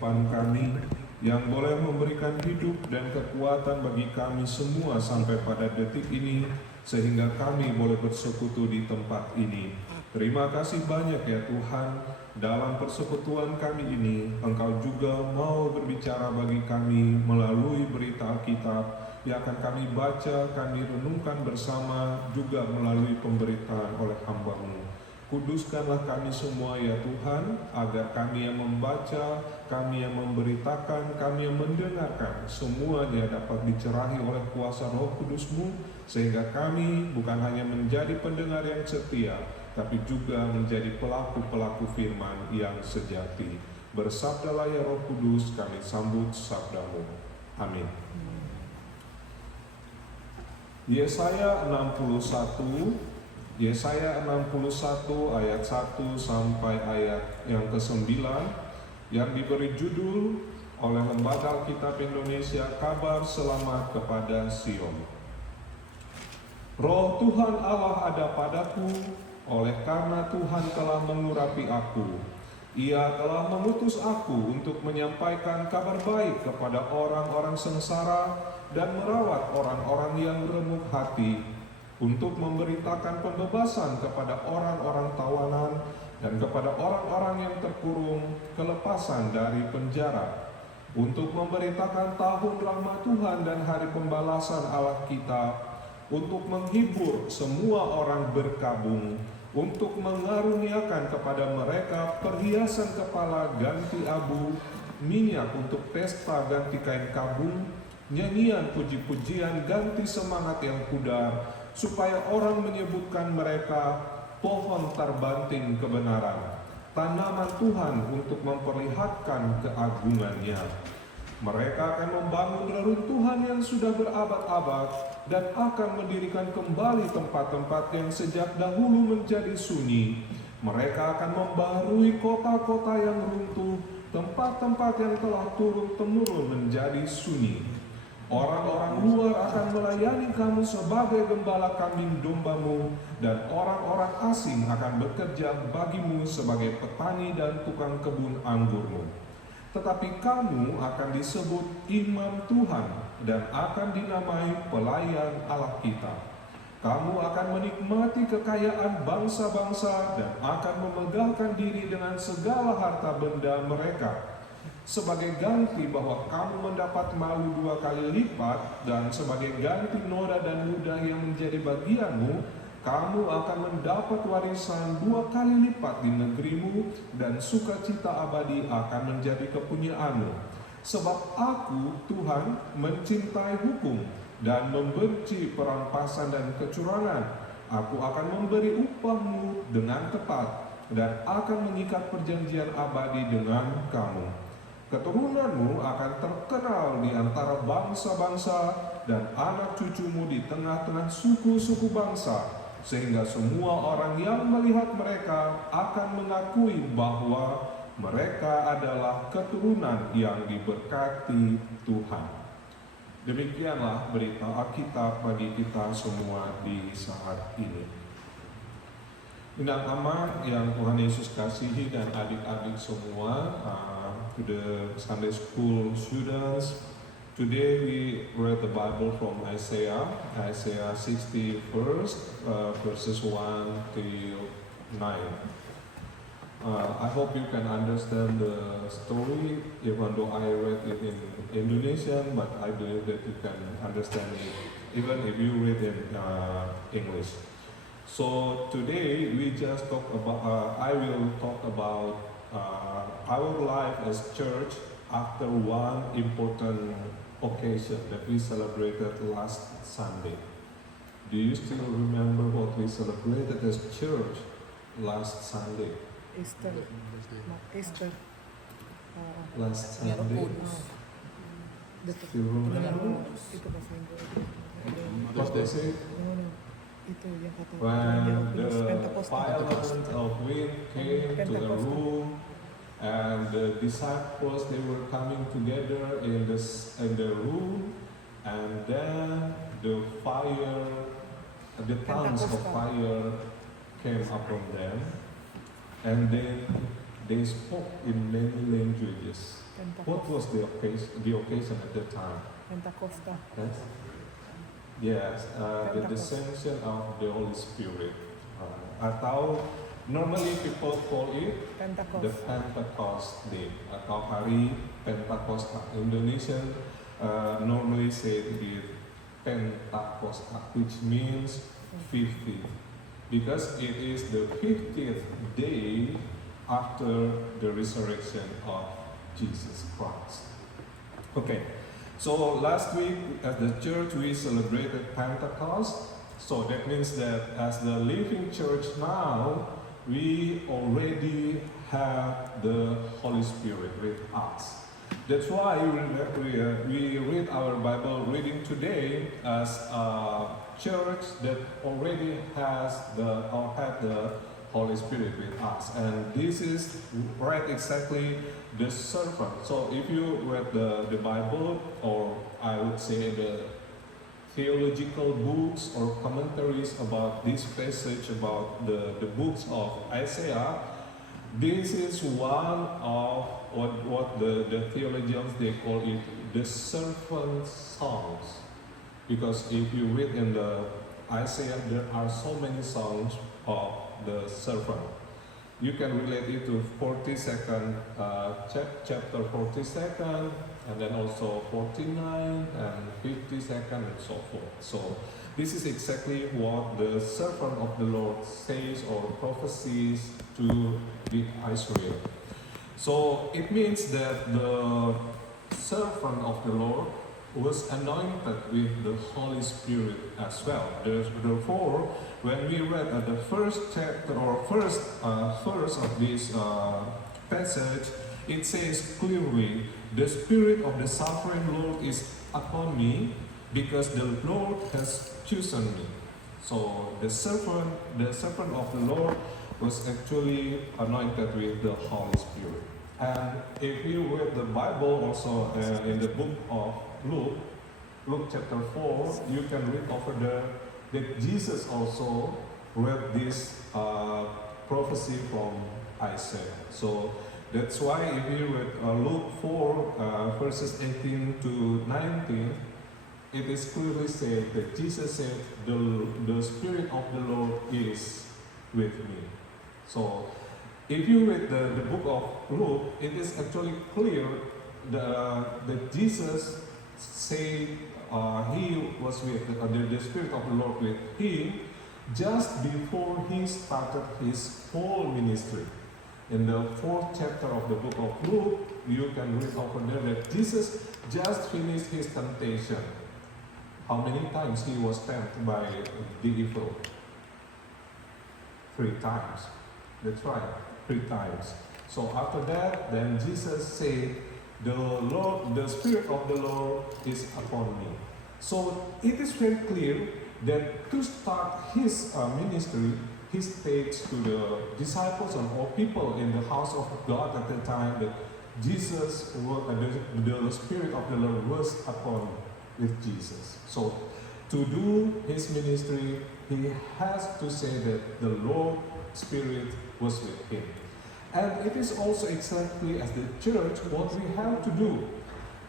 kehidupan kami, yang boleh memberikan hidup dan kekuatan bagi kami semua sampai pada detik ini, sehingga kami boleh bersekutu di tempat ini. Terima kasih banyak ya Tuhan, dalam persekutuan kami ini, Engkau juga mau berbicara bagi kami melalui berita Alkitab yang akan kami baca, kami renungkan bersama, juga melalui pemberitaan oleh hamba-Mu. Kuduskanlah kami semua ya Tuhan, agar kami yang membaca, kami yang memberitakan, kami yang mendengarkan, semuanya dapat dicerahi oleh kuasa Roh Kudus-Mu, sehingga kami bukan hanya menjadi pendengar yang setia, tapi juga menjadi pelaku-pelaku firman yang sejati. Bersabdalah ya Roh Kudus, kami sambut sabda-Mu. Amin. Yesaya 61 ayat 1 sampai ayat yang ke-9 yang diberi judul oleh Lembaga Alkitab Indonesia, Kabar Selamat kepada Sion. Roh Tuhan Allah ada padaku, oleh karena Tuhan telah mengurapi aku. Ia telah mengutus aku untuk menyampaikan kabar baik kepada orang-orang sengsara dan merawat orang-orang yang remuk hati, untuk memberitakan pembebasan kepada orang-orang tawanan dan kepada orang-orang yang terkurung kelepasan dari penjara, untuk memberitakan tahun rahmat Tuhan dan hari pembalasan Allah kita, untuk menghibur semua orang berkabung, untuk mengaruniakan kepada mereka perhiasan kepala ganti abu, minyak untuk pesta ganti kain kabung, nyanyian puji-pujian ganti semangat yang pudar, supaya orang menyebutkan mereka pohon terbanting kebenaran, tanaman Tuhan untuk memperlihatkan keagungannya. Mereka akan membangun reruntuhan yang sudah berabad-abad dan akan mendirikan kembali tempat-tempat yang sejak dahulu menjadi sunyi. Mereka akan membaharui kota-kota yang runtuh, tempat-tempat yang telah turun-temurun menjadi sunyi. Orang-orang luar akan melayani kamu sebagai gembala kambing dombamu, dan orang-orang asing akan bekerja bagimu sebagai petani dan tukang kebun anggurmu. Tetapi kamu akan disebut imam Tuhan dan akan dinamai pelayan Allah kita. Kamu akan menikmati kekayaan bangsa-bangsa dan akan memegahkan diri dengan segala harta benda mereka. Sebagai ganti bahwa kamu mendapat malu 2 kali lipat, dan sebagai ganti noda dan ludah yang menjadi bagianmu, kamu akan mendapat warisan 2 kali lipat di negerimu, dan sukacita abadi akan menjadi kepunyaanmu. Sebab aku, Tuhan, mencintai hukum dan membenci perampasan dan kecurangan. Aku akan memberi upahmu dengan tepat dan akan mengikat perjanjian abadi dengan kamu. Keturunanmu akan terkenal di antara bangsa-bangsa dan anak cucumu di tengah-tengah suku-suku bangsa, sehingga semua orang yang melihat mereka akan mengakui bahwa mereka adalah keturunan yang diberkati Tuhan. Demikianlah berita Alkitab bagi kita semua di saat ini. Inang amat yang Tuhan Yesus kasihi dan adik-adik semua, to the Sunday School students, today we read the Bible from Isaiah 60 verses 1 till 9. I hope you can understand the story, even though I read it in Indonesian, but I believe that you can understand it even if you read in English. So today we just talk about, I will talk about our life as church after one important occasion that we celebrated last Sunday. Do you still remember what we celebrated as church last Sunday? Easter. Last Sunday. Still remember? What they say? When the violence of wind came to the room, and the disciples, they were coming together in the room, and then the tongues of fire came upon them, and then they spoke in many languages. What was the occasion at that time? Pentakosta. Yes, the descension of the Holy Spirit. Atau normally people call it Pentecost. the Pentecost Day atau hari Pentakosta. Indonesian normally say it Pentakosta, which means 50, because it is the 50th day after the resurrection of Jesus Christ. Okay, so last week at the church we celebrated Pentecost. So that means that as the living church now, we already have the Holy Spirit with us. That's why we read our Bible reading today as a church that already has the Holy Spirit with us. And this is right exactly the servant. So if you read the Bible, or I would say the theological books or commentaries about this passage about the books of Isaiah, this is one of what the theologians they call it the servant songs. Because if you read in the Isaiah, there are so many songs of the servant. You can relate it to 42nd chapter 42nd, and then also 49 and 52nd and so forth. So this is exactly what the servant of the Lord says or prophesies to the Israel. So it means that the servant of the Lord was anointed with the Holy Spirit as well. Therefore, when we read the first chapter or first verse of this passage, it says clearly, "The Spirit of the Sovereign Lord is upon me, because the Lord has chosen me." So the servant of the Lord was actually anointed with the Holy Spirit. And if you read the Bible also in the book of Luke chapter 4, you can read over there that Jesus also read this prophecy from Isaiah. So that's why if you read Luke 4 verses 18 to 19, it is clearly said that Jesus said, the Spirit of the Lord is with me. So if you read the book of Luke, it is actually clear that Jesus said he was with the Spirit of the Lord with him just before he started his whole ministry. In the 4th chapter of the book of Luke, you can read over there that Jesus just finished his temptation. How many times he was tempted by the evil? 3 times. That's right, 3 times. So after that, then Jesus said, the Spirit of the Lord is upon me. So it is very clear that to start his ministry, he states to the disciples and all people in the house of God at the time that Jesus, the Spirit of the Lord was upon with Jesus. So to do his ministry, he has to say that the Lord Spirit was with him. And it is also exactly as the church what we have to do.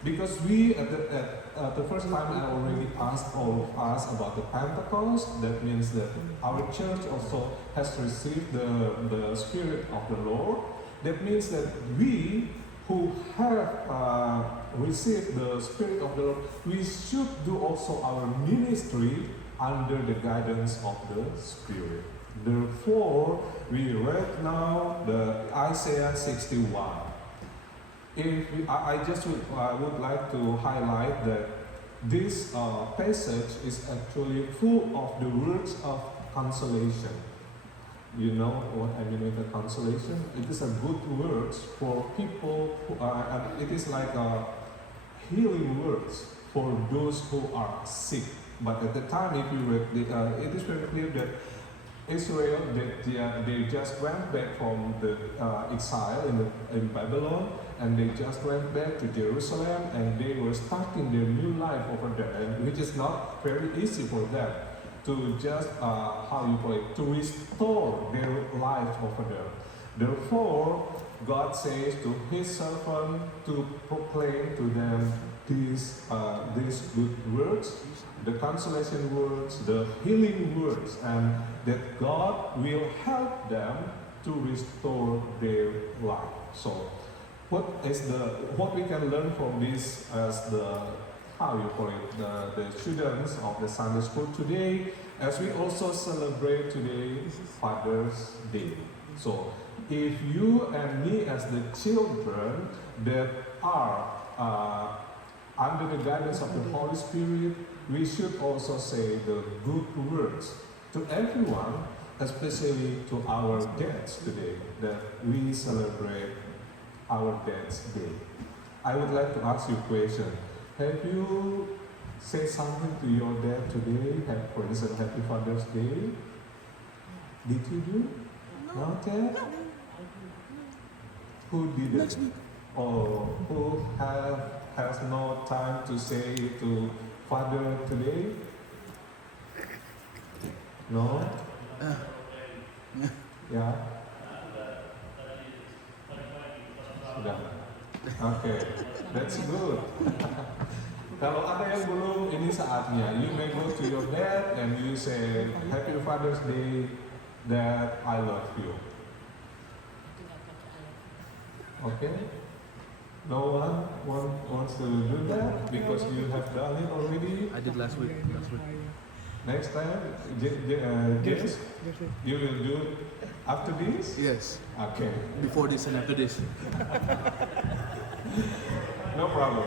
Because we, at the first time I already asked all of us about the Pentecost, that means that our church also has received the Spirit of the Lord. That means that we who have received the Spirit of the Lord, we should do also our ministry under the guidance of the Spirit. Therefore, we read now the Isaiah 61. I would like to highlight that this passage is actually full of the words of consolation. You know what I mean with the consolation? It is a good words for people who are, it is like a healing words for those who are sick. But at the time, if you read, it is very clear that Israel, they just went back from the exile in Babylon, and they just went back to Jerusalem, and they were starting their new life over there, and which is not very easy for them to just, to restore their life over there. Therefore, God says to His servant to proclaim to them these good words, the consolation words, the healing words, and that God will help them to restore their life. So, what we can learn from this as the students of the Sunday school today, as we also celebrate today Father's Day. So, if you and me as the children that are under the guidance of the Holy Spirit, we should also say the good words to everyone, especially to our dads today, that we celebrate our Dad's Day. I would like to ask you a question. Have you said something to your dad today? For instance, Happy Father's Day? Did you do? No, Dad? Who did it? Or who has no time to say to Father today? No? Ya? Sudah. Oke, that's good. Kalau ada yang belum, ini saatnya. You may go to your dad and you say, Happy Father's Day, Dad, I love you. Okay? No one wants to do that because you have done it already? I did last week. Next time, James, you will do it after this? Yes. Okay. Before this and after this. No problem.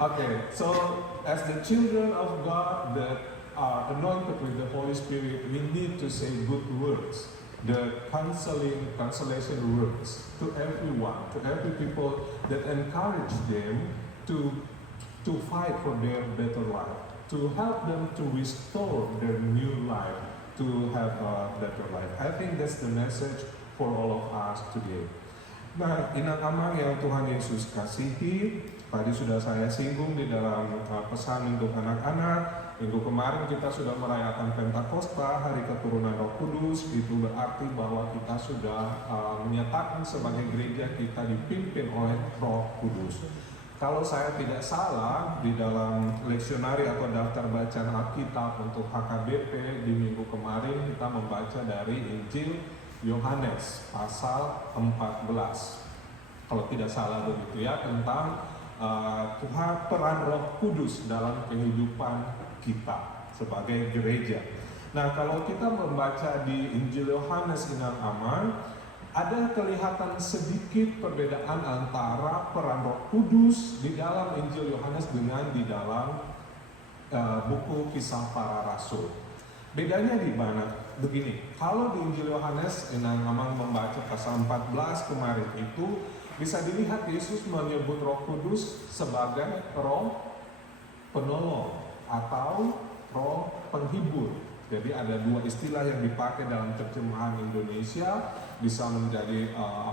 Okay, so as the children of God that are anointed with the Holy Spirit, we need to say good words, the consolation words to everyone, to every people that encourage them to fight for their better life, to help them to restore their new life, to have a better life. I think that's the message for all of us today. Nah, inang amang yang Tuhan Yesus kasihi, tadi sudah saya singgung di dalam pesan untuk anak-anak. Minggu kemarin kita sudah merayakan Pentakosta, hari keturunan Roh Kudus. Itu berarti bahwa kita sudah menyatakan sebagai gereja kita dipimpin oleh Roh Kudus. Kalau saya tidak salah, di dalam leksionari atau daftar bacaan Alkitab untuk HKBP di minggu kemarin kita membaca dari Injil Yohanes pasal 14. Kalau tidak salah begitu ya, tentang Tuhan, peran Roh Kudus dalam kehidupan kita sebagai gereja. Nah, kalau kita membaca di Injil Yohanes Inang Aman, ada kelihatan sedikit perbedaan antara peran Roh Kudus di dalam Injil Yohanes dengan di dalam buku Kisah Para Rasul. Bedanya di mana? Begini, kalau di Injil Yohanes, Inang Amang membaca pasal 14 kemarin itu, bisa dilihat Yesus menyebut Roh Kudus sebagai Roh penolong atau Roh penghibur. Jadi ada dua istilah yang dipakai dalam terjemahan Indonesia, bisa menjadi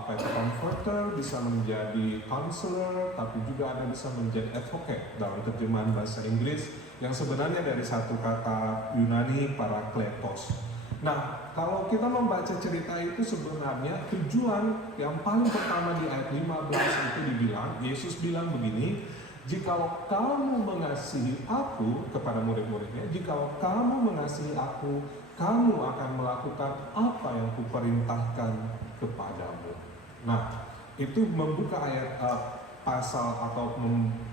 comforter, bisa menjadi counselor, tapi juga ada bisa menjadi advocate dalam terjemahan bahasa Inggris yang sebenarnya dari satu kata Yunani parakletos. Nah, kalau kita membaca cerita itu sebenarnya tujuan yang paling pertama di ayat 15 itu dibilang, Yesus bilang begini, jikalau kamu mengasihi aku, kepada murid-muridnya, jikalau kamu mengasihi aku, kamu akan melakukan apa yang kuperintahkan kepadamu. Nah, itu membuka ayat pasal atau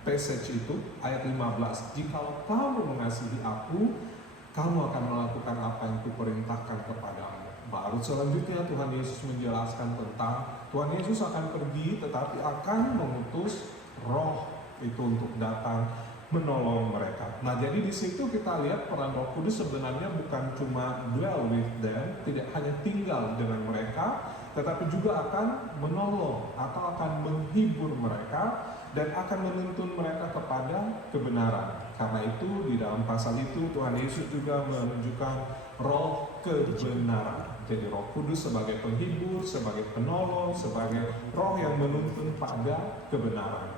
passage itu, ayat 15, jikalau kamu mengasihi aku, kamu akan melakukan apa yang kuperintahkan kepadamu. Baru selanjutnya Tuhan Yesus menjelaskan tentang Tuhan Yesus akan pergi tetapi akan mengutus Roh itu untuk datang menolong mereka. Nah, jadi di situ kita lihat peran Roh Kudus sebenarnya bukan cuma dwell with them, tidak hanya tinggal dengan mereka, tetapi juga akan menolong atau akan menghibur mereka dan akan menuntun mereka kepada kebenaran. Karena itu di dalam pasal itu Tuhan Yesus juga menunjukkan roh kebenaran. Jadi Roh Kudus sebagai penghibur, sebagai penolong, sebagai roh yang menuntun pada kebenaran.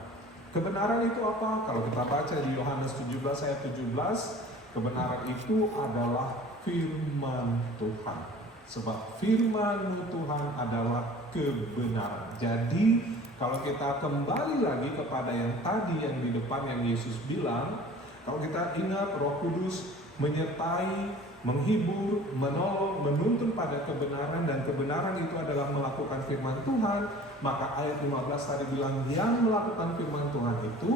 Kebenaran itu apa? Kalau kita baca di Yohanes 17 ayat 17, kebenaran itu adalah firman Tuhan. Sebab firman Tuhan adalah kebenaran. Jadi kalau kita kembali lagi kepada yang tadi yang di depan yang Yesus bilang, kalau kita ingat Roh Kudus menyertai, menghibur, menolong, menuntun pada kebenaran, dan kebenaran itu adalah melakukan firman Tuhan, maka ayat 15 tadi bilang yang melakukan firman Tuhan itu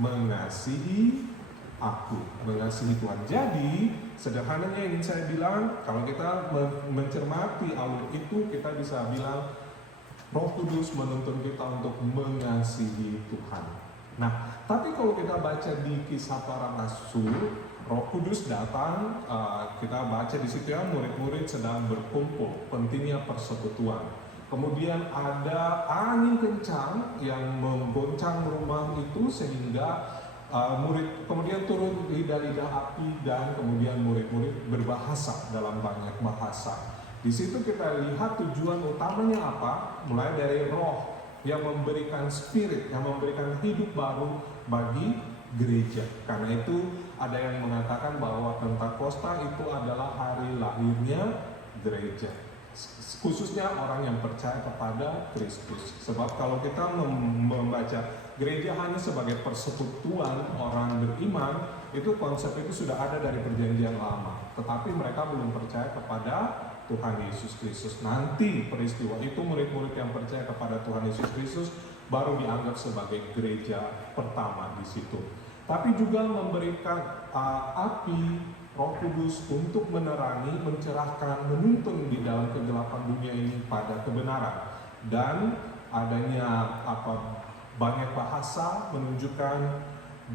mengasihi aku, mengasihi Tuhan. Jadi sederhananya ingin saya bilang, kalau kita mencermati alur itu, kita bisa bilang Roh Kudus menuntun kita untuk mengasihi Tuhan. Nah, tapi kalau kita baca di Kisah Para Rasul, Roh Kudus datang, kita baca di situ ya, murid-murid sedang berkumpul, pentingnya persekutuan. Kemudian ada angin kencang yang menggoncang rumah itu sehingga murid kemudian turun lidah-lidah api, dan kemudian murid-murid berbahasa dalam banyak bahasa. Di situ kita lihat tujuan utamanya apa? Mulai dari Roh yang memberikan spirit, yang memberikan hidup baru bagi gereja. Karena itu ada yang mengatakan bahwa Pentakosta itu adalah hari lahirnya gereja, khususnya orang yang percaya kepada Kristus. Sebab kalau kita membaca gereja hanya sebagai persekutuan orang beriman, itu konsep itu sudah ada dari perjanjian lama, tetapi mereka belum percaya kepada Tuhan Yesus Kristus. Nanti peristiwa itu murid-murid yang percaya kepada Tuhan Yesus Kristus baru dianggap sebagai gereja pertama di situ. Tapi juga memberikan api Roh Kudus untuk menerangi, mencerahkan, menuntun di dalam kegelapan dunia ini pada kebenaran. Dan adanya banyak bahasa menunjukkan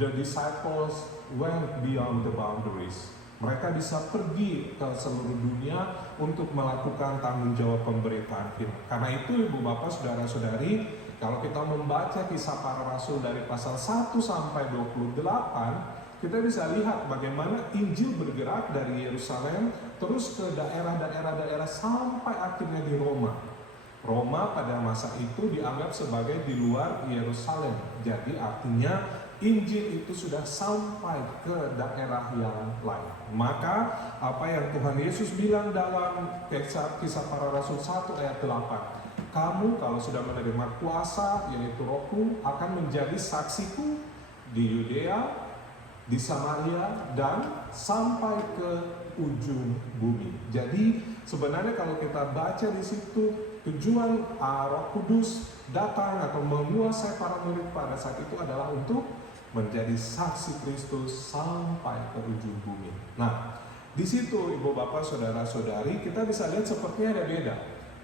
the disciples went beyond the boundaries. Mereka bisa pergi ke seluruh dunia untuk melakukan tanggung jawab pemberitaan firman. Karena itu Ibu Bapak, Saudara-saudari, kalau kita membaca Kisah Para Rasul dari pasal 1 sampai 28, kita bisa lihat bagaimana Injil bergerak dari Yerusalem terus ke daerah-daerah sampai akhirnya di Roma. Roma pada masa itu dianggap sebagai di luar Yerusalem. Jadi artinya Injil itu sudah sampai ke daerah yang lain. Maka apa yang Tuhan Yesus bilang dalam Kisah Para Rasul 1 ayat 8, kamu kalau sudah menerima kuasa, yaitu Rohku, akan menjadi saksiku di Yudea, di Samaria, dan sampai ke ujung bumi. Jadi sebenarnya kalau kita baca di situ, tujuan Roh Kudus datang atau menguasai para murid pada saat itu adalah untuk menjadi saksi Kristus sampai ke ujung bumi. Nah, di situ Ibu Bapak, Saudara-saudari, kita bisa lihat sepertinya ada beda.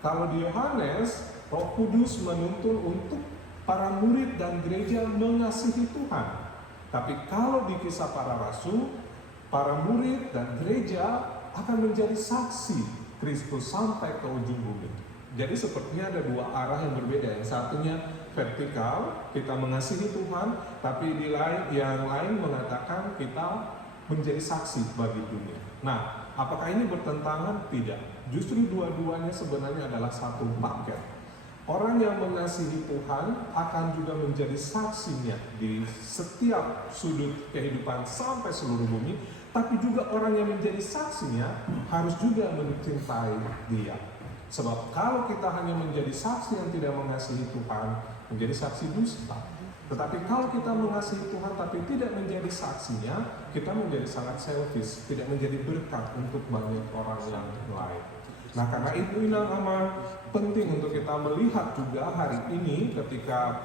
Kalau di Yohanes, Roh Kudus menuntun untuk para murid dan gereja mengasihi Tuhan. Tapi kalau di Kisah Para Rasul, para murid dan gereja akan menjadi saksi Kristus sampai ke ujung bumi. Jadi sepertinya ada dua arah yang berbeda. Yang satunya vertikal, kita mengasihi Tuhan, tapi yang lain mengatakan kita menjadi saksi bagi dunia. Nah, apakah ini bertentangan? Tidak. Justru dua-duanya sebenarnya adalah satu paket. Orang yang mengasihi Tuhan akan juga menjadi saksinya di setiap sudut kehidupan sampai seluruh bumi, tapi juga orang yang menjadi saksinya harus juga mencintai Dia. Sebab kalau kita hanya menjadi saksi yang tidak mengasihi Tuhan, menjadi saksi dusta. Tetapi kalau kita mengasihi Tuhan tapi tidak menjadi saksinya, kita menjadi sangat selfish, tidak menjadi berkat untuk banyak orang yang lain. Nah, karena itu penting untuk kita melihat juga hari ini ketika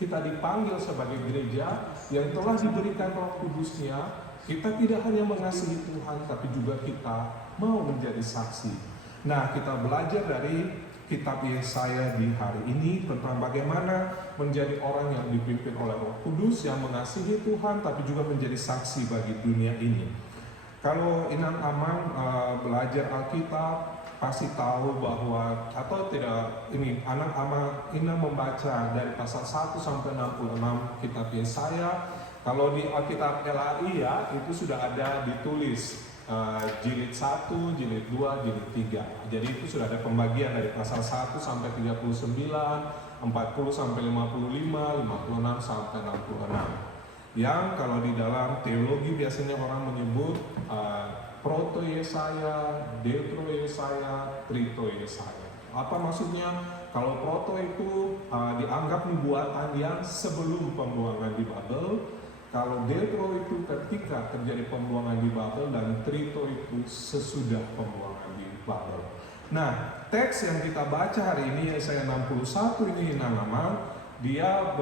kita dipanggil sebagai gereja yang telah diberikan Roh Kudusnya, kita tidak hanya mengasihi Tuhan tapi juga kita mau menjadi saksi. Nah, kita belajar dari kitab Yesaya di hari ini tentang bagaimana menjadi orang yang dipimpin oleh Roh Kudus yang mengasihi Tuhan tapi juga menjadi saksi bagi dunia ini. Kalau Inang Aman belajar Alkitab pasti tahu bahwa, atau tidak, ini anak Aman Inang membaca dari pasal 1 sampai 66 kitab Yesaya. Kalau di Alkitab LAI ya, itu sudah ada ditulis jilid 1, jilid 2, jilid 3. Jadi itu sudah ada pembagian dari pasal 1 sampai 39, 40 sampai 55, 56 sampai 66. Yang kalau di dalam teologi biasanya orang menyebut Proto Yesaya, Deutero Yesaya, Trito Yesaya. Apa maksudnya? Kalau proto itu dianggap nubuatan yang sebelum pembuangan di Babel. Kalau Deutero itu ketika terjadi pembuangan di Babel, dan Trito itu sesudah pembuangan di Babel. Nah, teks yang kita baca hari ini Yesaya 61 ini nama dia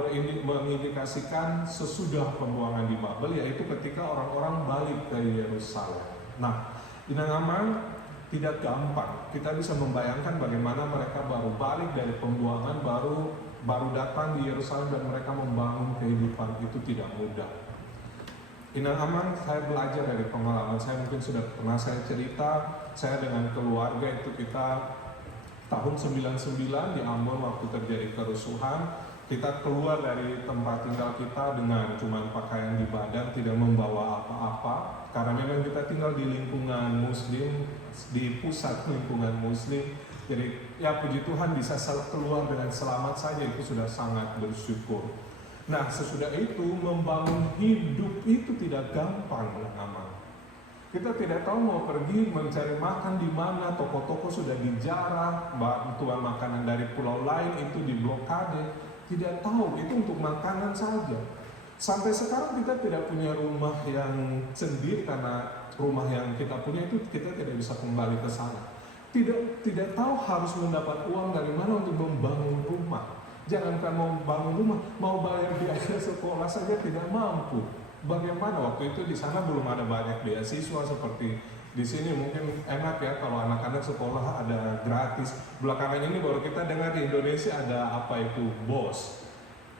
mengindikasikan sesudah pembuangan di Babel, yaitu ketika orang-orang balik ke Yerusalem. Nah, Inangaman tidak gampang. Kita bisa membayangkan bagaimana mereka baru balik dari pembuangan, baru datang di Yerusalem dan mereka membangun kehidupan itu tidak mudah. Inangaman saya belajar dari pengalaman saya, mungkin sudah pernah saya cerita, saya dengan keluarga itu kita tahun 99 di Ambon waktu terjadi kerusuhan, kita keluar dari tempat tinggal kita dengan cuma pakaian di badan, tidak membawa apa-apa, karena memang kita tinggal di lingkungan muslim, di pusat lingkungan muslim. Jadi ya puji Tuhan bisa keluar dengan selamat saja, itu sudah sangat bersyukur. Nah, sesudah itu membangun hidup itu tidak gampang, aman. Kita tidak tahu mau pergi mencari makan di mana, toko-toko sudah dijarah, bantuan makanan dari pulau lain itu diblokade. Tidak tahu, itu untuk makanan saja. Sampai sekarang kita tidak punya rumah yang sendiri, karena rumah yang kita punya itu kita tidak bisa kembali ke sana. Tidak tahu harus mendapat uang dari mana untuk membangun rumah. Jangankan mau bangun rumah, mau bayar biaya sekolah saja tidak mampu. Bagaimana waktu itu di sana belum ada banyak beasiswa seperti di sini. Mungkin enak ya kalau anak-anak sekolah ada gratis. Belakangan ini baru kita dengar di Indonesia ada apa itu BOS,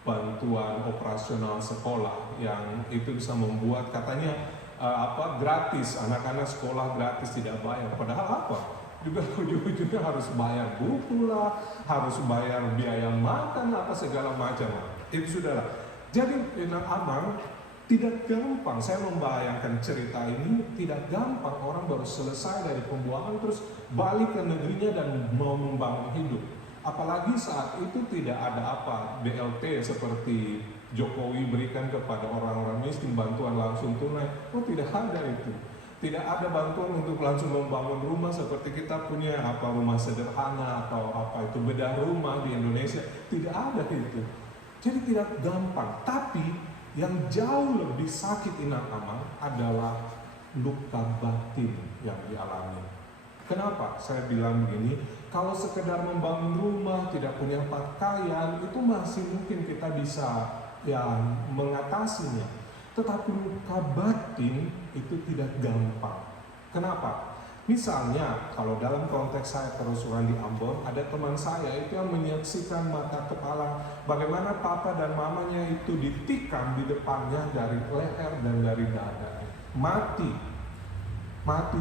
bantuan operasional sekolah, yang itu bisa membuat katanya gratis, anak-anak sekolah gratis tidak bayar. Padahal apa? Juga ujung-ujungnya harus bayar buku lah, harus bayar biaya makan apa segala macam. Itu sudahlah. Jadi Amang tidak gampang. Saya membayangkan cerita ini tidak gampang. Orang baru selesai dari pembuangan terus balik ke negerinya dan mau membangun hidup. Apalagi saat itu tidak ada apa BLT seperti Jokowi berikan kepada orang-orang miskin, bantuan langsung tunai. Oh, tidak ada itu. Tidak ada bantuan untuk langsung membangun rumah seperti kita punya rumah sederhana atau itu bedah rumah di Indonesia. Tidak ada itu. Jadi tidak gampang. Tapi yang jauh lebih sakit Inangaman adalah luka batin yang dialami. Kenapa saya bilang begini? Kalau sekedar membangun rumah, tidak punya pakaian, itu masih mungkin kita bisa mengatasinya. Tetapi luka batin itu tidak gampang. Kenapa? Misalnya, kalau dalam konteks saya kerusuhan di Ambon, ada teman saya itu yang menyaksikan mata kepala bagaimana papa dan mamanya itu ditikam di depannya dari leher dan dari dada. Mati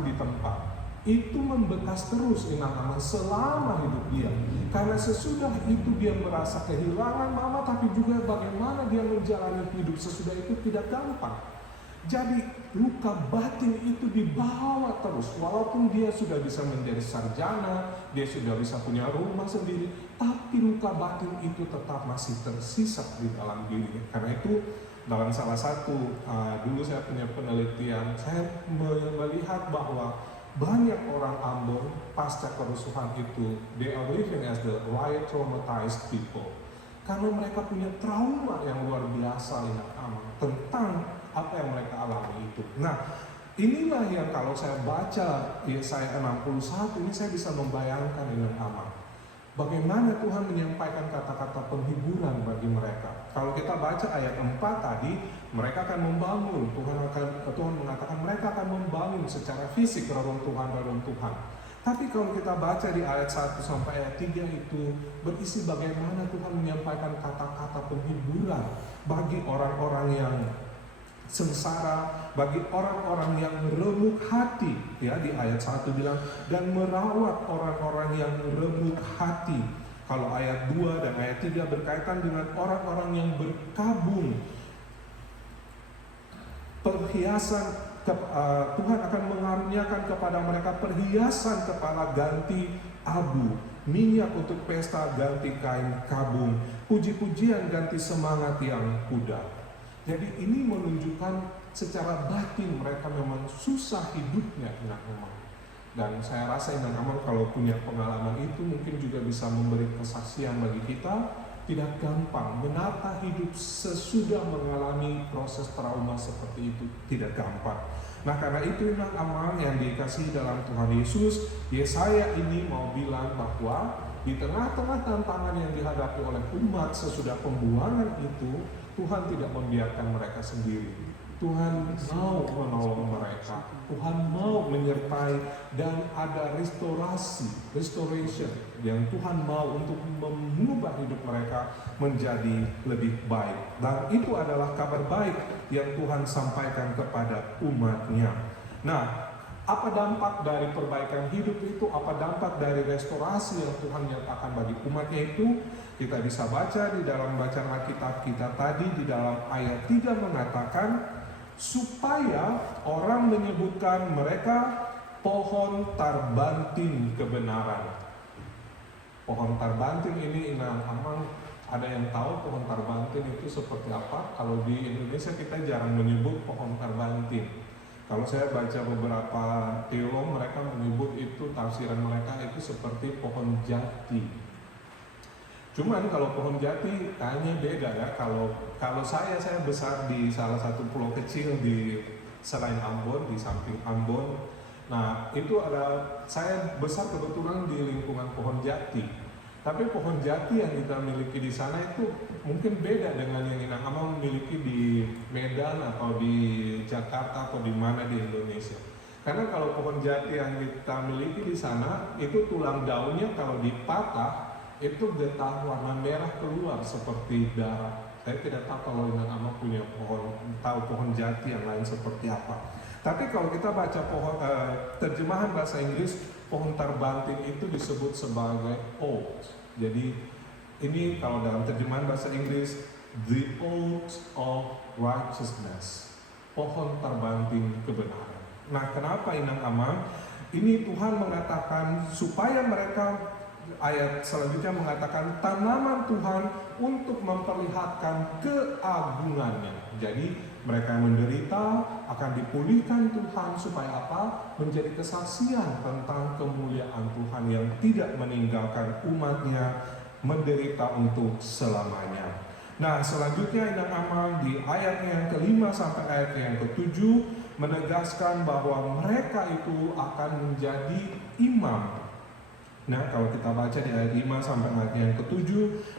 di tempat. Itu membekas terus Inangaman selama hidup dia. Karena sesudah itu dia merasa kehilangan mama, tapi juga bagaimana dia menjalani hidup sesudah itu tidak gampang. Jadi luka batin itu dibawa terus. Walaupun dia sudah bisa menjadi sarjana, dia sudah bisa punya rumah sendiri, tapi luka batin itu tetap masih tersisa di dalam dirinya. Karena itu dalam salah satu dulu saya punya penelitian, saya melihat bahwa banyak orang Ambon pasca kerusuhan itu, they are living as the riot traumatized people. Karena mereka punya trauma yang luar biasa tentang apa yang mereka alami itu. Nah, inilah yang kalau saya baca Yesaya 61 ini saya bisa membayangkan Inangaman. Bagaimana Tuhan menyampaikan kata-kata penghiburan bagi mereka. Kalau kita baca ayat 4 tadi, mereka akan membangun. Tuhan mengatakan mereka akan membangun secara fisik reruntuhan. Tapi kalau kita baca di ayat 1 sampai ayat 3 itu berisi bagaimana Tuhan menyampaikan kata-kata penghiburan bagi orang-orang yang sengsara, bagi orang-orang yang remuk hati. Ya, di ayat 1 bilang, dan merawat orang-orang yang remuk hati. Kalau ayat 2 dan ayat 3 berkaitan dengan orang-orang yang berkabung. Perhiasan, Tuhan akan mengaruniakan kepada mereka perhiasan kepala ganti abu, minyak untuk pesta ganti kain kabung, puji-pujian ganti semangat yang kuda. Jadi ini menunjukkan secara batin mereka memang susah hidupnya, memang. Dan saya rasa Inang Amang kalau punya pengalaman itu mungkin juga bisa memberi kesaksian bagi kita. Tidak gampang menata hidup sesudah mengalami proses trauma seperti itu, tidak gampang. Nah karena itu Inang Amang yang dikasihi dalam Tuhan Yesus, Yesaya ini mau bilang bahwa di tengah-tengah tantangan yang dihadapi oleh umat sesudah pembuangan itu, Tuhan tidak membiarkan mereka sendiri. Tuhan mau menolong mereka, Tuhan mau menyertai, dan ada restoration yang Tuhan mau untuk mengubah hidup mereka menjadi lebih baik. Dan itu adalah kabar baik yang Tuhan sampaikan kepada umatnya. Nah, apa dampak dari perbaikan hidup itu? Apa dampak dari restorasi yang Tuhan nyatakan bagi umatnya itu? Kita bisa baca di dalam bacaan Alkitab kita tadi di dalam ayat 3 mengatakan, supaya orang menyebutkan mereka pohon tarbanting kebenaran. Pohon tarbanting ini Inang Amang, ada yang tahu pohon tarbanting itu seperti apa? Kalau di Indonesia kita jarang menyebut pohon tarbanting. Kalau saya baca beberapa teolog, mereka menyebut itu, tafsiran mereka itu seperti pohon jati. Cuman kalau pohon jati kayaknya beda ya. Kalau saya besar di salah satu pulau kecil di selain Ambon, di samping Ambon. Nah itu saya besar kebetulan di lingkungan pohon jati. Tapi pohon jati yang kita miliki di sana itu mungkin beda dengan yang Inang Amang miliki di Medan atau di Jakarta atau di mana di Indonesia. Karena kalau pohon jati yang kita miliki di sana itu tulang daunnya kalau dipatah itu getah warna merah keluar seperti darah. Saya tidak tahu kalau Inang Amang punya pohon jati yang lain seperti apa. Tapi kalau kita baca terjemahan bahasa Inggris, pohon tarbanting itu disebut sebagai oak. Jadi ini kalau dalam terjemahan bahasa Inggris, the oak of righteousness, pohon tarbanting kebenaran. Nah, kenapa Inang Amang? Ini Tuhan mengatakan supaya mereka, ayat selanjutnya mengatakan tanaman Tuhan untuk memperlihatkan keagungannya. Jadi mereka yang menderita akan dipulihkan Tuhan supaya apa? Menjadi kesaksian tentang kemuliaan Tuhan yang tidak meninggalkan umatnya menderita untuk selamanya. Nah selanjutnya Inang Amang di ayatnya yang ke-5 sampai ayatnya yang ke-7 menegaskan bahwa mereka itu akan menjadi imam. Nah kalau kita baca di ayat 5 sampai ayat yang ke-7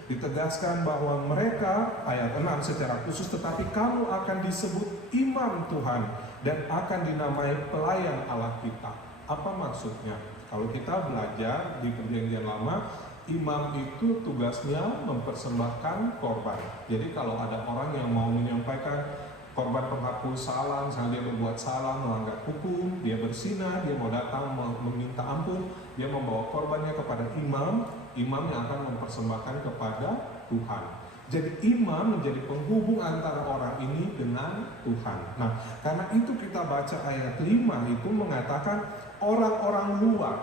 ditegaskan bahwa mereka, ayat 6 secara khusus, tetapi kamu akan disebut imam Tuhan dan akan dinamai pelayan Allah kita. Apa maksudnya? Kalau kita belajar di Perjanjian Lama, imam itu tugasnya mempersembahkan korban. Jadi kalau ada orang yang mau menyampaikan korban penghapus salah, misalnya dia berbuat salah, melanggar hukum, dia bersinah, dia mau datang meminta ampun, dia membawa korbannya kepada imam yang akan mempersembahkan kepada Tuhan. Jadi imam menjadi penghubung antara orang ini dengan Tuhan. Nah, karena itu kita baca ayat 5 itu mengatakan orang-orang luar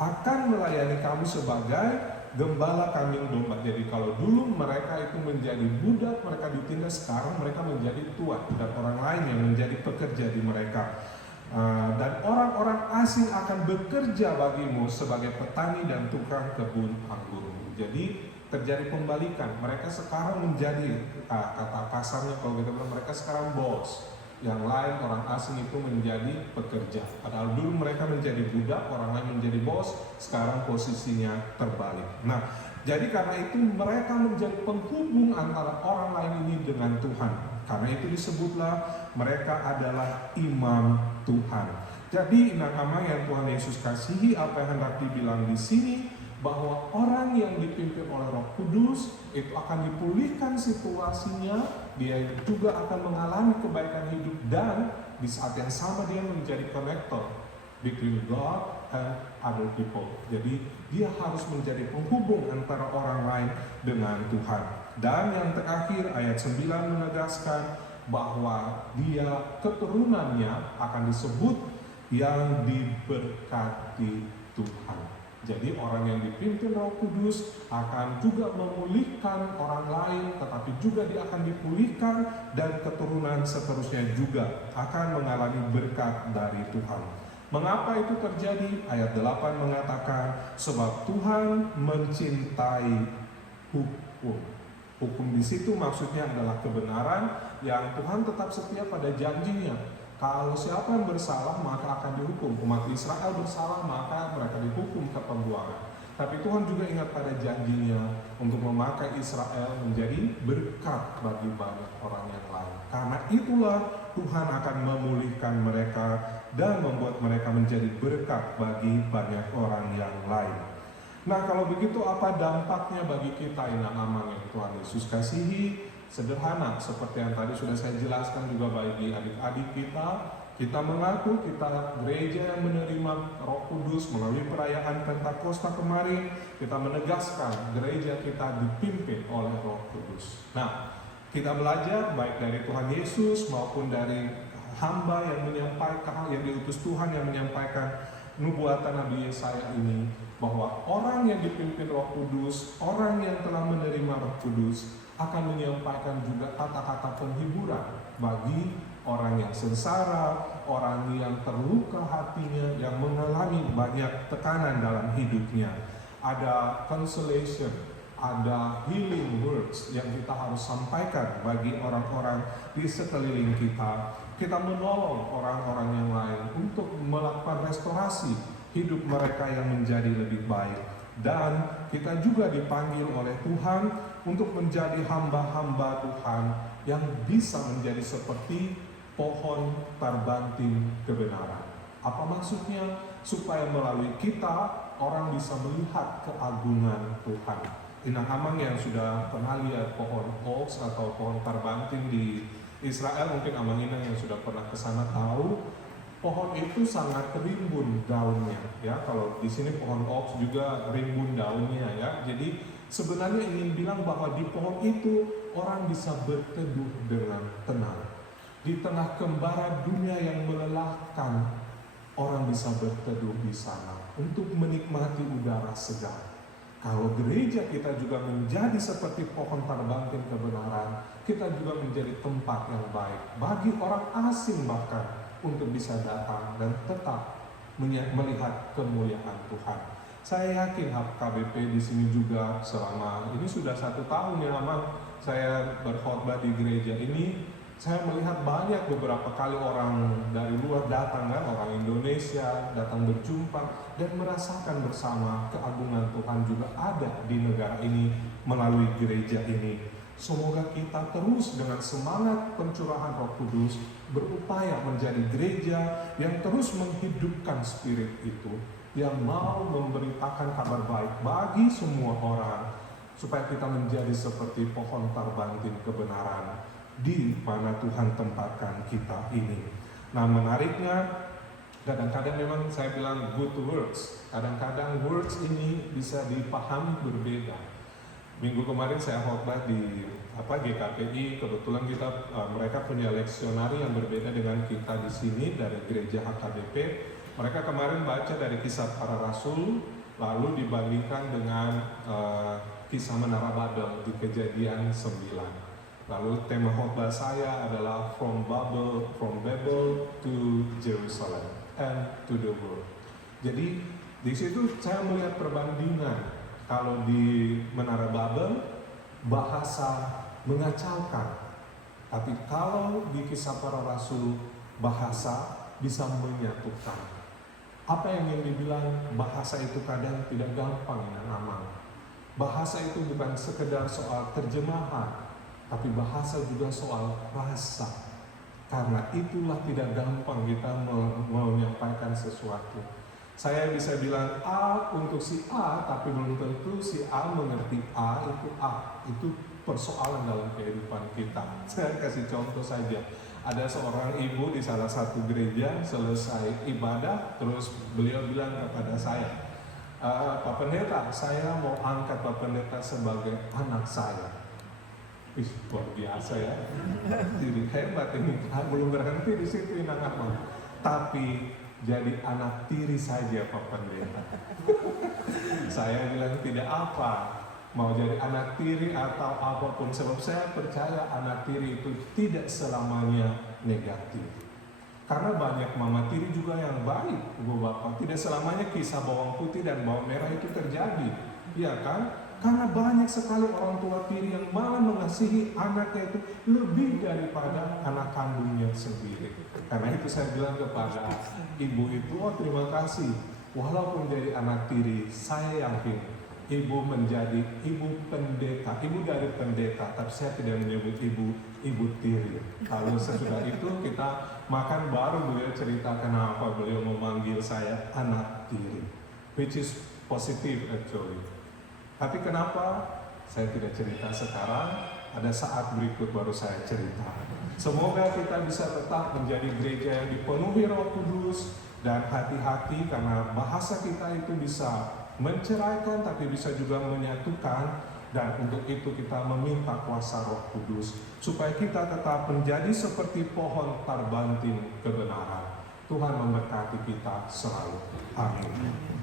akan melayani kamu sebagai gembala kambing domba. Jadi kalau dulu mereka itu menjadi budak, mereka ditindas, sekarang mereka menjadi tuan dan orang lain yang menjadi pekerja di mereka. Dan orang-orang asing akan bekerja bagimu sebagai petani dan tukang kebun anggur. Jadi terjadi pembalikan. Mereka sekarang menjadi, kata kasarnya kalau kita bilang, mereka sekarang bos. Yang lain orang asing itu menjadi pekerja. Padahal dulu mereka menjadi budak, orang lain menjadi bos. Sekarang posisinya terbalik. Nah, jadi karena itu mereka menjadi penghubung antara orang lain ini dengan Tuhan. Karena itu disebutlah mereka adalah imam Tuhan. Jadi Inang Amang yang Tuhan Yesus kasihi, apa yang hendak dibilang di sini, bahwa orang yang dipimpin oleh Roh Kudus itu akan dipulihkan situasinya, dia juga akan mengalami kebaikan hidup, dan di saat yang sama dia menjadi connector between God and other people. Jadi dia harus menjadi penghubung antara orang lain dengan Tuhan. Dan yang terakhir ayat 9 menegaskan bahwa dia keturunannya akan disebut yang diberkati Tuhan. Jadi orang yang dipimpin Roh Kudus akan juga memulihkan orang lain, tetapi juga dia akan dipulihkan, dan keturunan seterusnya juga akan mengalami berkat dari Tuhan. Mengapa itu terjadi? Ayat 8 mengatakan, sebab Tuhan mencintai hukum. Hukum di situ maksudnya adalah kebenaran yang Tuhan tetap setia pada janjinya. Kalau siapa yang bersalah maka akan dihukum. Umat Israel bersalah maka mereka dihukum ke pembuangan. Tapi Tuhan juga ingat pada janjinya untuk memakai Israel menjadi berkat bagi banyak orang yang lain. Karena itulah Tuhan akan memulihkan mereka dan membuat mereka menjadi berkat bagi banyak orang yang lain. Nah, kalau begitu apa dampaknya bagi kita anak-anak yang Tuhan Yesus kasihi? Sederhana, seperti yang tadi sudah saya jelaskan juga bagi adik-adik kita. Kita mengaku kita gereja yang menerima Roh Kudus melalui perayaan Pentakosta kemarin. Kita menegaskan gereja kita dipimpin oleh Roh Kudus. Nah, kita belajar baik dari Tuhan Yesus maupun dari hamba yang menyampaikan, yang diutus Tuhan yang menyampaikan nubuatan Nabi Yesaya ini, bahwa orang yang dipimpin Roh Kudus, orang yang telah menerima Roh Kudus akan menyampaikan juga kata-kata penghiburan bagi orang yang sengsara, orang yang terluka hatinya, yang mengalami banyak tekanan dalam hidupnya. Ada consolation, ada healing words yang kita harus sampaikan bagi orang-orang di sekeliling kita. Kita menolong orang-orang yang lain untuk melakukan restorasi hidup mereka yang menjadi lebih baik. Dan kita juga dipanggil oleh Tuhan untuk menjadi hamba-hamba Tuhan yang bisa menjadi seperti pohon terbanting kebenaran. Apa maksudnya? Supaya melalui kita orang bisa melihat keagungan Tuhan. Inang Amang yang sudah pernah lihat pohon oaks atau pohon terbanting di Israel, mungkin Amang Inang yang sudah pernah ke sana tahu, pohon itu sangat rimbun daunnya. Ya, kalau di sini pohon oaks juga rimbun daunnya ya. Jadi sebenarnya ingin bilang bahwa di pohon itu orang bisa berteduh dengan tenang. Di tengah kembara dunia yang melelahkan, orang bisa berteduh di sana untuk menikmati udara segar. Kalau gereja kita juga menjadi seperti pohon terbanting kebenaran, kita juga menjadi tempat yang baik bagi orang asing bahkan untuk bisa datang dan tetap melihat kemuliaan Tuhan. Saya yakin KBP di sini juga selama ini sudah 1 tahun ya Amang saya berkhotbah di gereja ini. Saya melihat banyak beberapa kali orang dari luar datang kan, orang Indonesia datang berjumpa dan merasakan bersama keagungan Tuhan juga ada di negara ini melalui gereja ini. Semoga kita terus dengan semangat pencurahan Roh Kudus berupaya menjadi gereja yang terus menghidupkan spirit itu, yang mau memberitakan kabar baik bagi semua orang supaya kita menjadi seperti pohon terbanting kebenaran di mana Tuhan tempatkan kita ini. Nah, menariknya kadang-kadang memang saya bilang good words. Kadang-kadang words ini bisa dipahami berbeda. Minggu kemarin saya khotbah di GKPI, kebetulan kita mereka punya leksionari yang berbeda dengan kita di sini dari gereja HKBP. Mereka kemarin baca dari Kisah Para Rasul, lalu dibandingkan dengan kisah Menara Babel di Kejadian 9. Lalu tema khotbah saya adalah From Babel to Jerusalem and to the world. Jadi di situ saya melihat perbandingan. Kalau di Menara Babel bahasa mengacaukan, tapi kalau di Kisah Para Rasul bahasa bisa menyatukan. Apa yang ingin dibilang? Bahasa itu kadang tidak gampang Amang. Bahasa itu bukan sekedar soal terjemahan, tapi bahasa juga soal rasa. Karena itulah tidak gampang kita menyampaikan sesuatu. Saya bisa bilang A untuk si A, tapi belum tentu si A mengerti A itu A. Itu persoalan dalam kehidupan kita. Saya kasih contoh saja. Ada seorang ibu di salah satu gereja selesai ibadah, terus beliau bilang kepada saya, Pak Pendeta, saya mau angkat Pak Pendeta sebagai anak saya. Luar biasa ya, jadi hebat ini. Belum berhenti di situ Inang Amang, tapi jadi anak tiri saja Pak Pendeta. Saya bilang tidak apa, mau jadi anak tiri atau apapun, sebab saya percaya anak tiri itu tidak selamanya negatif. Karena banyak mama tiri juga yang baik, ibu bapak. Tidak selamanya kisah bawang putih dan bawang merah itu terjadi, ya kan? Karena banyak sekali orang tua tiri yang malah mengasihi anaknya itu lebih daripada anak kandungnya sendiri. Karena itu saya bilang kepada ibu itu, oh terima kasih. Walaupun jadi anak tiri, saya yakin ibu menjadi ibu pendeta, ibu dari pendeta, tapi saya tidak menyebut ibu tiri. Lalu sesudah itu kita makan, baru beliau cerita kenapa beliau memanggil saya anak tiri, which is positive actually. Tapi kenapa saya tidak cerita sekarang, ada saat berikut baru saya cerita. Semoga kita bisa tetap menjadi gereja yang dipenuhi Roh Kudus, dan hati-hati karena bahasa kita itu bisa menceraikan tapi bisa juga menyatukan. Dan untuk itu kita meminta kuasa Roh Kudus supaya kita tetap menjadi seperti pohon tarbanting kebenaran. Tuhan memberkati kita selalu. Amin.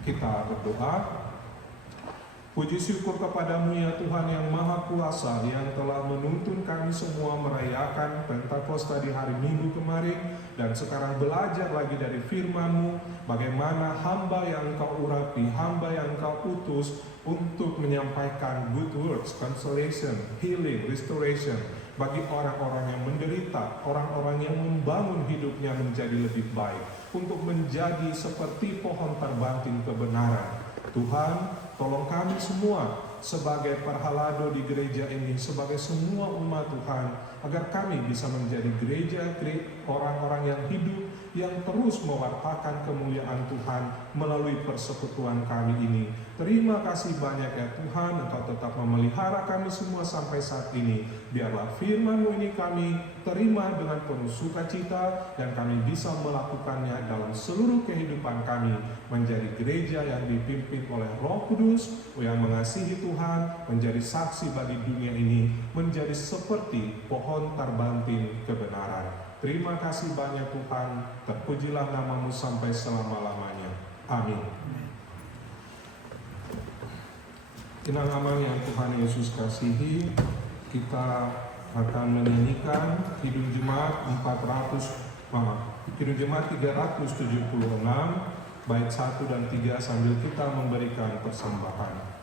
Kita berdoa. Puji syukur kepadamu ya Tuhan yang Maha Kuasa, yang telah menuntun kami semua merayakan Pentakosta di hari Minggu kemarin, dan sekarang belajar lagi dari firman-Mu bagaimana hamba yang Engkau urapi, hamba yang Engkau utus untuk menyampaikan good words, consolation, healing, restoration bagi orang-orang yang menderita, orang-orang yang membangun hidupnya menjadi lebih baik, untuk menjadi seperti pohon terbanting kebenaran. Tuhan, tolong kami semua sebagai perhalado di gereja ini, sebagai semua umat Tuhan, agar kami bisa menjadi gereja orang-orang yang hidup, yang terus mewartakan kemuliaan Tuhan melalui persekutuan kami ini. Terima kasih banyak ya Tuhan, Engkau tetap memelihara kami semua sampai saat ini. Biarlah firman-Mu ini kami terima dengan penuh sukacita, dan kami bisa melakukannya dalam seluruh kehidupan kami, menjadi gereja yang dipimpin oleh Roh Kudus, yang mengasihi Tuhan, menjadi saksi bagi dunia ini, menjadi seperti pohon terbanting kebenaran. Terima kasih banyak Tuhan, terpujilah nama-Mu sampai selama-lamanya. Amin. Inang aman yang Tuhan Yesus kasihi, kita akan menyanyikan Kidung Jemaat 376, bait 1 dan 3 sambil kita memberikan persembahan.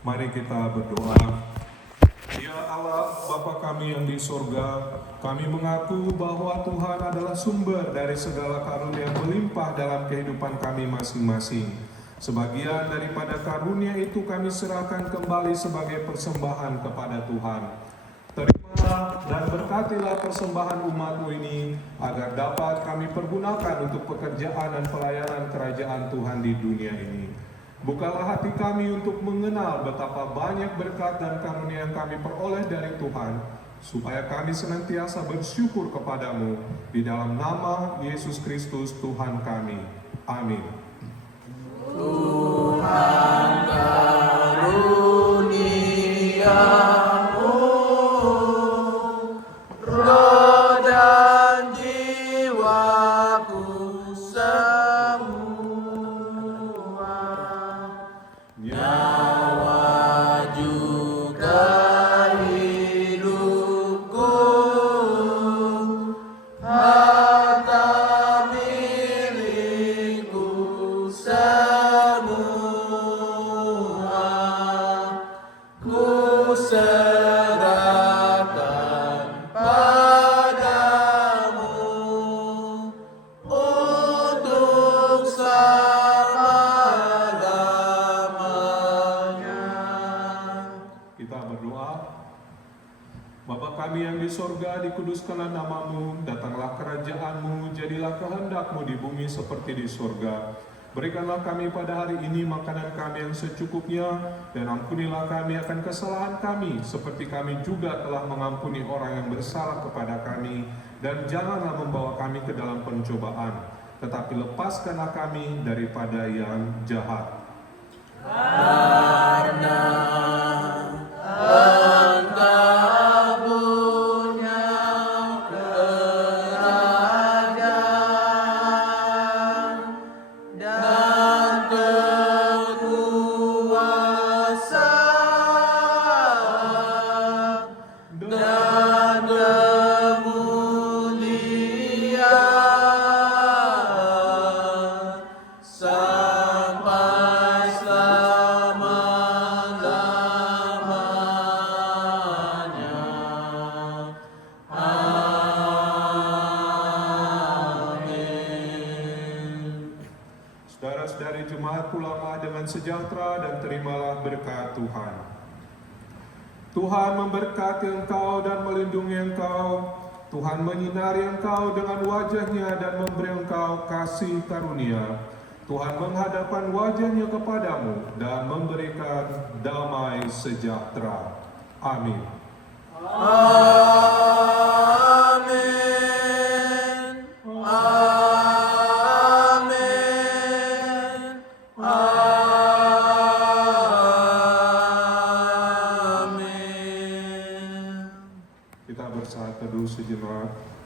Mari kita berdoa. Ya Allah, Bapa kami yang di sorga, kami mengaku bahwa Tuhan adalah sumber dari segala karunia yang melimpah dalam kehidupan kami masing-masing. Sebagian daripada karunia itu kami serahkan kembali sebagai persembahan kepada Tuhan. Terimalah dan berkatilah persembahan umat-Mu ini, agar dapat kami pergunakan untuk pekerjaan dan pelayanan kerajaan Tuhan di dunia ini. Bukalah hati kami untuk mengenal betapa banyak berkat dan karunia yang kami peroleh dari Tuhan, supaya kami senantiasa bersyukur kepadamu, di dalam nama Yesus Kristus Tuhan kami. Amin. Tuhan karuniamu roh dan jiwaku semua, nyawa juga hidupku, harta milikku semua, ku serahkan padamu untuk selama-lamanya. Kita berdoa. Bapa kami yang di sorga, dikuduskanlah nama-Mu, datanglah kerajaan-Mu, jadilah kehendak-Mu di bumi seperti di sorga. Berikanlah kami pada hari ini makanan kami yang secukupnya, dan ampunilah kami akan kesalahan kami, seperti kami juga telah mengampuni orang yang bersalah kepada kami. Dan janganlah membawa kami ke dalam pencobaan, tetapi lepaskanlah kami daripada yang jahat. Karena Engkau punya kerajaan dan kekuasaan dan kemuliaan sampai selama-lamanya. Amin. Saudara-saudari jemaat, pulanglah dengan sejahtera dan terimalah berkat Tuhan. Tuhan memberkati engkau dan melindungi engkau. Tuhan menyinari engkau dengan wajah-Nya dan memberi engkau kasih karunia. Tuhan menghadapkan wajah-Nya kepadamu dan memberikan damai sejahtera. Amin. Amin. Amin. Amin. Kita bersatu teduh sejenak.